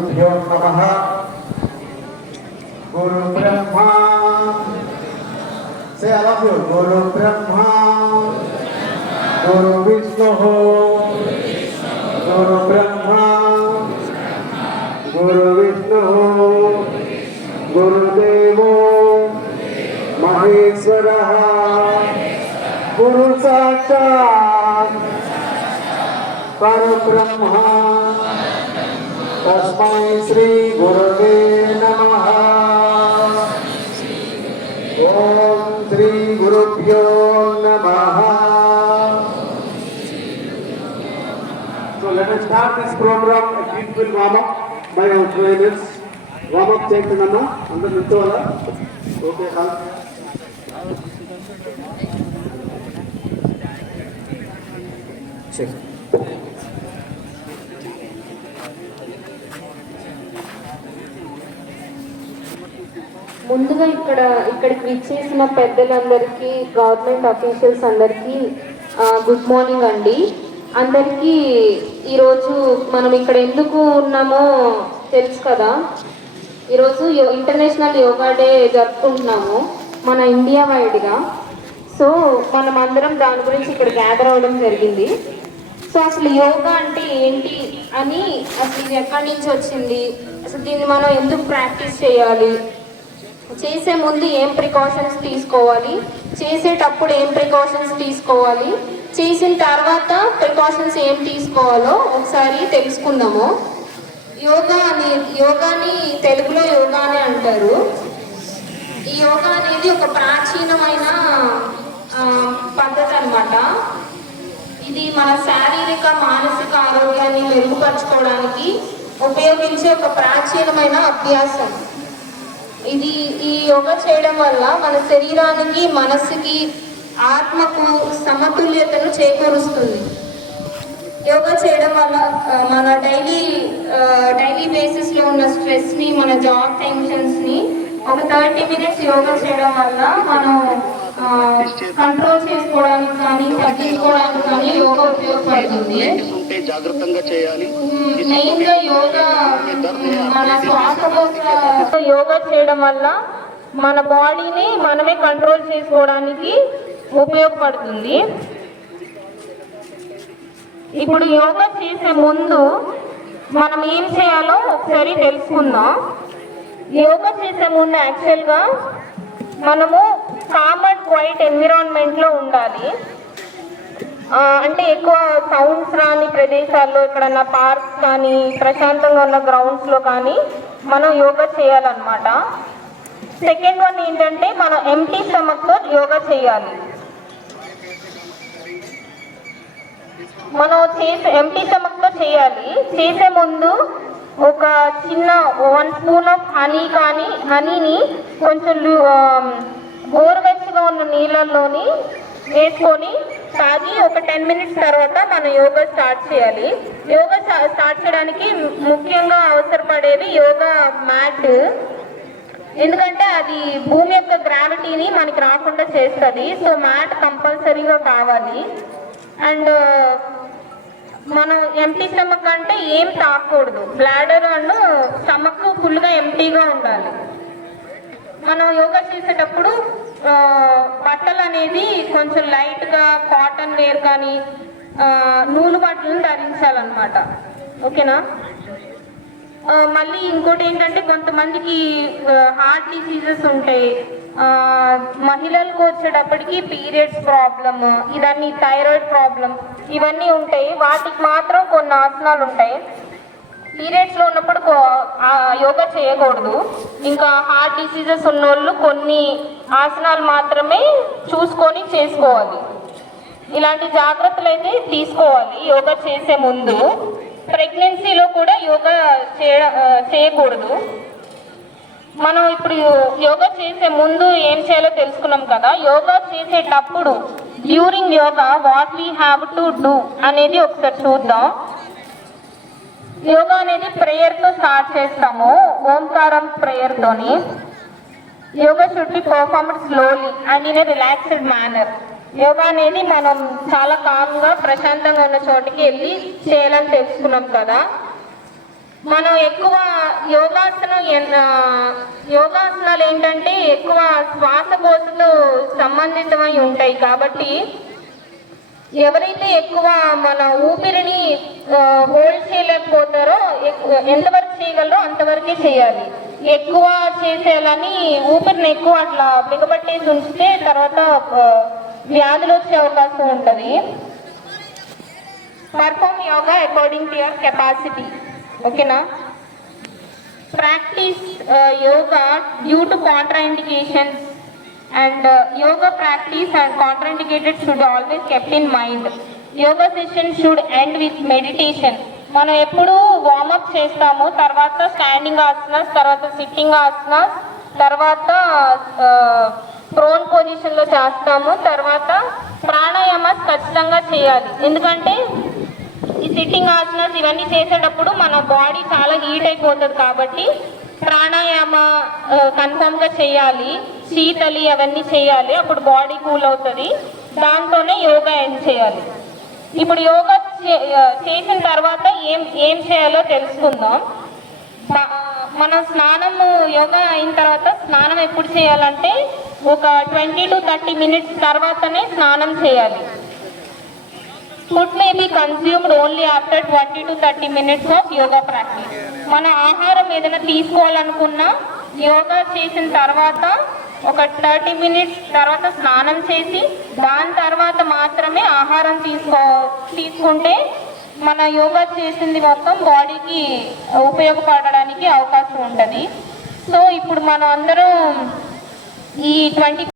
गुरुभ्यो नमः। गुरु ब्रह्मा से अलग गुरु ब्रह्मा गुरु विष्णु गुरु ब्रह्मा गुरु विष्णु गुरुदेवो महेश्वरः गुरु साक्षात् परब्रह्मा तस्मै श्री गुरुवे नमः। ओम श्री गुरुभ्यो नमः। So let us start this program. A beautiful warm up by our trainers. Warm up చేస్తున్నామా అందరూ నిల్చోవాలా? Okay check. ముందుగా ఇక్కడికి విచ్చేసిన పెద్దలందరికీ, గవర్నమెంట్ అఫీషియల్స్ అందరికీ గుడ్ మార్నింగ్ అండి. అందరికీ ఈరోజు మనం ఇక్కడ ఎందుకు ఉన్నామో తెలుసు కదా. ఈరోజు ఇంటర్నేషనల్ యోగా డే జరుపుకుంటున్నాము మన ఇండియా వైడ్గా. సో మనం అందరం దాని గురించి ఇక్కడ గ్యాదర్ అవ్వడం జరిగింది. సో అసలు యోగా అంటే ఏంటి అని, అసలు ఇది ఎక్కడి నుంచి వచ్చింది, అసలు దీన్ని మనం ఎందుకు ప్రాక్టీస్ చేయాలి, చేసే ముందు ఏం ప్రికాషన్స్ తీసుకోవాలి, చేసేటప్పుడు ఏం ప్రికాషన్స్ తీసుకోవాలి, చేసిన తర్వాత ప్రికాషన్స్ ఏం తీసుకోవాలో ఒకసారి తెలుసుకుందాము. యోగాని తెలుగులో యోగా అని అంటారు. ఈ యోగా అనేది ఒక ప్రాచీనమైన పద్ధతి అన్నమాట. ఇది మన శారీరక మానసిక ఆరోగ్యాన్ని మెరుగుపరచుకోవడానికి ఉపయోగించే ఒక ప్రాచీనమైన అభ్యాసం. ఈ యోగా చేయడం వల్ల మన శరీరానికి, మనస్సుకి, ఆత్మకు సమతుల్యతను చేకూరుస్తుంది. యోగా చేయడం వల్ల మన డైలీ బేసిస్లో ఉన్న స్ట్రెస్ని, మన జాబ్ టెన్షన్స్ని ఒక 30 minutes యోగా చేయడం వల్ల మనం కంట్రోల్ చేసుకోవడానికి కానీ, తగ్గించుకోవడానికి కానీ యోగా ఉపయోగపడుతుంది. మెయిన్గా యోగా మన యోగా చేయడం వల్ల మన బాడీని మనమే కంట్రోల్ చేసుకోవడానికి ఉపయోగపడుతుంది. ఇప్పుడు యోగా చేసే ముందు మనం ఏం చేయాలో ఒకసారి తెలుసుకుందాం. యోగా చేసే ముందు యాక్చువల్గా మనము కామ్ అండ్ క్వైట్ ఎన్విరాన్మెంట్లో ఉండాలి. అంటే ఎక్కువ సౌండ్స్ రాని ప్రదేశాల్లో, ఎక్కడన్నా పార్క్స్ కానీ, ప్రశాంతంగా ఉన్న గ్రౌండ్స్లో కానీ మనం యోగా చేయాలన్నమాట. సెకండ్ వన్ ఏంటంటే మనం ఎంటీ స్టమక్తో యోగా చేయాలి. మనం ఎంటీ స్టమక్తో చేయాలి. చేసే ముందు ఒక చిన్న 1 spoon ఆఫ్ హనీని కొంచెం గోరువెచ్చగా ఉన్న నీళ్ళల్లోని వేసుకొని తాగి ఒక 10 minutes తర్వాత మనం యోగా స్టార్ట్ చేయాలి. యోగా స్టార్ట్ చేయడానికి ముఖ్యంగా అవసరపడేది యోగా మ్యాట్. ఎందుకంటే అది భూమి యొక్క గ్రావిటీని మనకి రాకుండా చేస్తుంది. సో మ్యాట్ కంపల్సరీగా కావాలి. అండ్ మనం ఎంటీ స్టమక్ అంటే ఏం తాకూడదు. బ్లాడర్ అండ్ స్టమక్ ఫుల్గా ఎంటీగా ఉండాలి. మనం యోగా చేసేటప్పుడు బట్టలు అనేది కొంచెం లైట్గా కాటన్ వేర్ కానీ నూలు బట్టలను ధరించాలన్నమాట. ఓకేనా? మళ్ళీ ఇంకోటి ఏంటంటే కొంతమందికి హార్ట్ డిసీజెస్ ఉంటాయి. మహిళలకు వచ్చేటప్పటికి పీరియడ్స్ ప్రాబ్లమ్, ఇవన్నీ థైరాయిడ్ ప్రాబ్లం, ఇవన్నీ ఉంటాయి. వాటికి మాత్రం కొన్ని ఆసనాలు ఉంటాయి. పీరియడ్స్లో ఉన్నప్పుడు యోగా చేయకూడదు. ఇంకా హార్ట్ డిసీజెస్ ఉన్నోళ్ళు కొన్ని ఆసనాలు మాత్రమే చూసుకొని చేసుకోవాలి. ఇలాంటి జాగ్రత్తలు అయితే తీసుకోవాలి యోగా చేసే ముందు. ప్రెగ్నెన్సీలో కూడా యోగా చేయకూడదు. మనం ఇప్పుడు యోగా చేసే ముందు ఏం చేయాలో తెలుసుకున్నాం కదా. యోగా చేసేటప్పుడు during yoga what we have to do అనేది ఒకసారి చూద్దాం. యోగా అనేది ప్రేయర్తో స్టార్ట్ చేస్తాము, ఓంకారం ప్రేయర్తోని. Yoga should be performed slowly and in a relaxed manner. యోగా అనేది మనం చాలా కామ్గా ప్రశాంతంగా ఉన్న చోటికి వెళ్ళి చేయాలని తెలుసుకున్నాం కదా. మనం ఎక్కువ యోగాసనాలు ఏంటంటే ఎక్కువ శ్వాసకోశతో సంబంధితమై ఉంటాయి కాబట్టి ఎవరైతే ఎక్కువ మన ఊపిరిని హోల్డ్ చేయలేకపోతారో ఎంతవరకు చేయగలరో అంతవరకే చేయాలి. ఎక్కువ చేసేయాలని ఊపిరిని ఎక్కువ అట్లా బిగబట్టేసి ఉంచితే తర్వాత వ్యాధులు వచ్చే అవకాశం ఉంటుంది. Perform yoga according to your capacity. ఓకేనా? Practice yoga due to contraindications and yoga practice and contraindicated should always kept in mind. Yoga session should end with meditation. మనం ఎప్పుడు వార్మప్ చేస్తాము, తర్వాత స్టాండింగ్ ఆసనాస్, తర్వాత సిట్టింగ్ ఆసనాస్, తర్వాత ప్రోన్ పొజిషన్లో చేస్తాము, తర్వాత ప్రాణాయామాస్ ఖచ్చితంగా చేయాలి. ఎందుకంటే ఈ సిట్టింగ్ ఆసనాస్ ఇవన్నీ చేసేటప్పుడు మన బాడీ చాలా హీట్ అయిపోతుంది కాబట్టి ప్రాణాయామ కన్ఫామ్గా చేయాలి. శీతలి అవన్నీ చేయాలి, అప్పుడు బాడీ కూల్ అవుతుంది. దాంతోనే యోగా ఎండ్ చేయాలి. ఇప్పుడు యోగా చేసిన తర్వాత ఏం చేయాలో తెలుసుకుందాం. మనం యోగా అయిన తర్వాత స్నానం ఎప్పుడు చేయాలంటే ఒక 20 to 30 minutes తర్వాతనే స్నానం చేయాలి. Food may be consumed only after 20 to 30 minutes of yoga practice. మన ఆహారం ఏదైనా తీసుకోవాలనుకున్నా యోగా చేసిన తర్వాత ఒక 30 minutes తర్వాత స్నానం చేసి దాని తర్వాత మాత్రమే ఆహారం తీసుకుంటే మన యోగా చేసింది మొత్తం బాడీకి ఉపయోగపడడానికి అవకాశం ఉంటుంది. సో ఇప్పుడు మనం అందరం ఈ 20